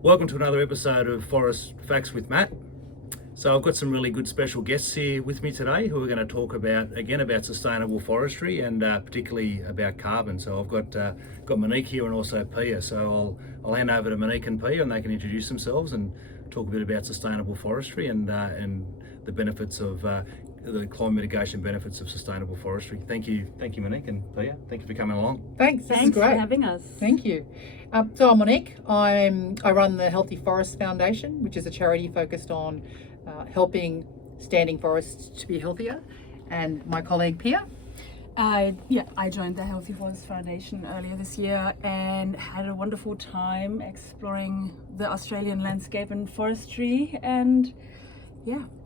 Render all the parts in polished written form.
Welcome to another episode of Forest Facts with Matt. So I've got some really good special guests here with me today who are going to talk about sustainable forestry and particularly about carbon. So I've got Monique here and also Pia. So I'll hand over to Monique and Pia and they can introduce themselves and talk a bit about sustainable forestry and the benefits of the climate mitigation benefits of sustainable forestry. Thank you Monique and Pia. Thank you for coming along. Thanks Thanks for for having us. Thank you. So I'm Monique. I run the Healthy Forests Foundation, which is a charity focused on helping standing forests to be healthier. And my colleague Pia. I joined the Healthy Forest Foundation earlier this year and had a wonderful time exploring the Australian landscape and forestry, and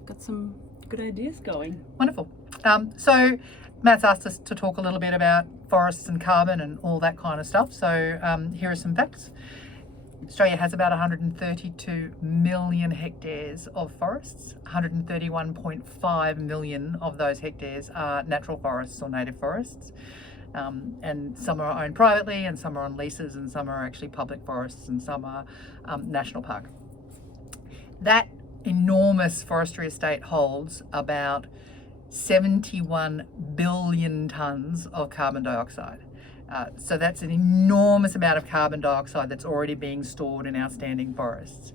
got some good ideas going. Wonderful. So Matt's asked us to talk a little bit about forests and carbon and all that kind of stuff. So here are some facts. Australia has about 132 million hectares of forests. 131.5 million of those hectares are natural forests or native forests. And some are owned privately and some are on leases and some are actually public forests and some are national park. That enormous forestry estate holds about 71 billion tonnes of carbon dioxide. So that's an enormous amount of carbon dioxide that's already being stored in our standing forests.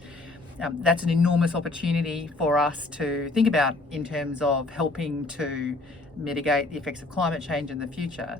That's an enormous opportunity for us to think about in terms of helping to mitigate the effects of climate change in the future.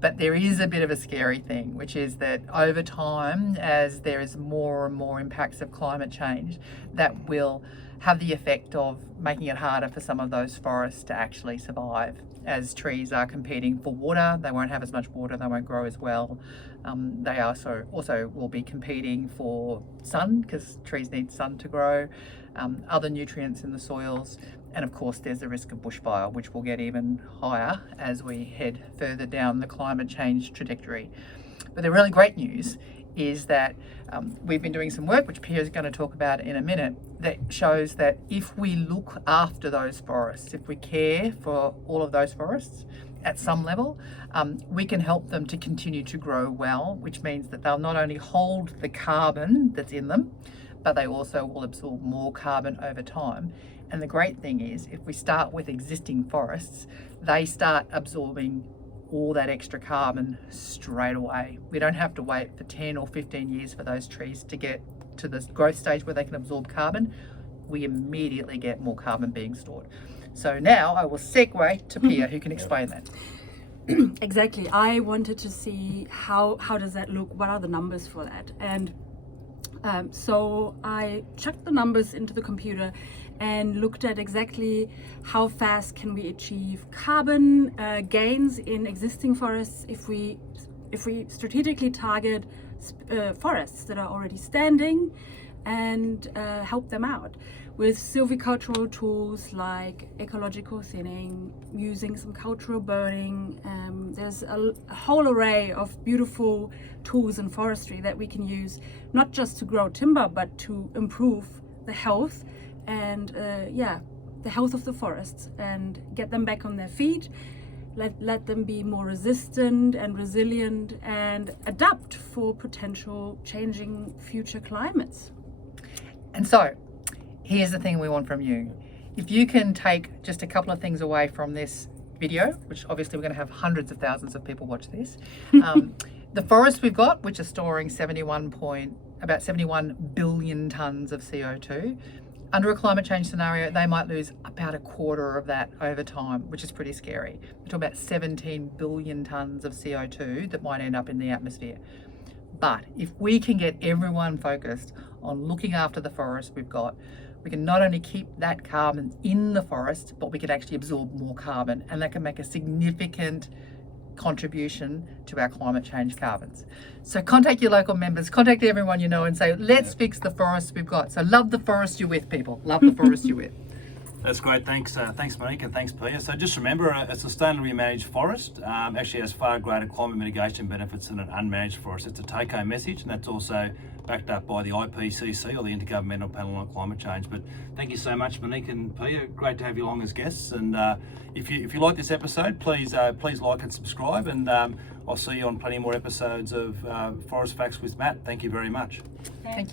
But there is a bit of a scary thing, which is that over time, as there is more and more impacts of climate change, that will have the effect of making it harder for some of those forests to actually survive. As trees are competing for water, they won't have as much water, they won't grow as well. They also will be competing for sun, because trees need sun to grow, other nutrients in the soils, and of course there's the risk of bushfire, which will get even higher as we head further down the climate change trajectory. But the really great news is that we've been doing some work, which Pia is going to talk about in a minute, that shows that if we look after those forests, if we care for all of those forests at some level, we can help them to continue to grow well, which means that they'll not only hold the carbon that's in them, but they also will absorb more carbon over time. And the great thing is, if we start with existing forests, they start absorbing all that extra carbon straight away. We don't have to wait for 10 or 15 years for those trees to get to the growth stage where they can absorb carbon. We immediately get more carbon being stored. So now I will segue to Pia, who can explain that. Exactly. I wanted to see how does that look? What are the numbers for that? And so I chucked the numbers into the computer and looked at exactly how fast can we achieve carbon gains in existing forests if we strategically target forests that are already standing and help them out with silvicultural tools like ecological thinning, using some cultural burning. There's a whole array of beautiful tools in forestry that we can use, not just to grow timber, but to improve the health and the health of the forests and get them back on their feet, let them be more resistant and resilient and adapt for potential changing future climates. And so here's the thing we want from you. If you can take just a couple of things away from this video, which obviously we're going to have hundreds of thousands of people watch this, the forests we've got, which are storing about 71 billion tonnes of CO2, under a climate change scenario, they might lose about a quarter of that over time, which is pretty scary. We're talking about 17 billion tonnes of CO2 that might end up in the atmosphere. But if we can get everyone focused on looking after the forest we've got, we can not only keep that carbon in the forest, but we can actually absorb more carbon, and that can make a significant contribution to our climate change carbons. So contact your local members, contact everyone you know and say, let's fix the forests we've got. So love the forest you're with, people. Love the forest you're with. That's great. Thanks Monique and thanks Pia. So just remember, a sustainably managed forest actually has far greater climate mitigation benefits than an unmanaged forest. It's a take-home message, and that's also backed up by the IPCC, or the Intergovernmental Panel on Climate Change. But thank you so much, Monique and Pia. Great to have you along as guests. And if you like this episode, please like and subscribe. And I'll see you on plenty more episodes of Forest Facts with Matt. Thank you very much. Thank you.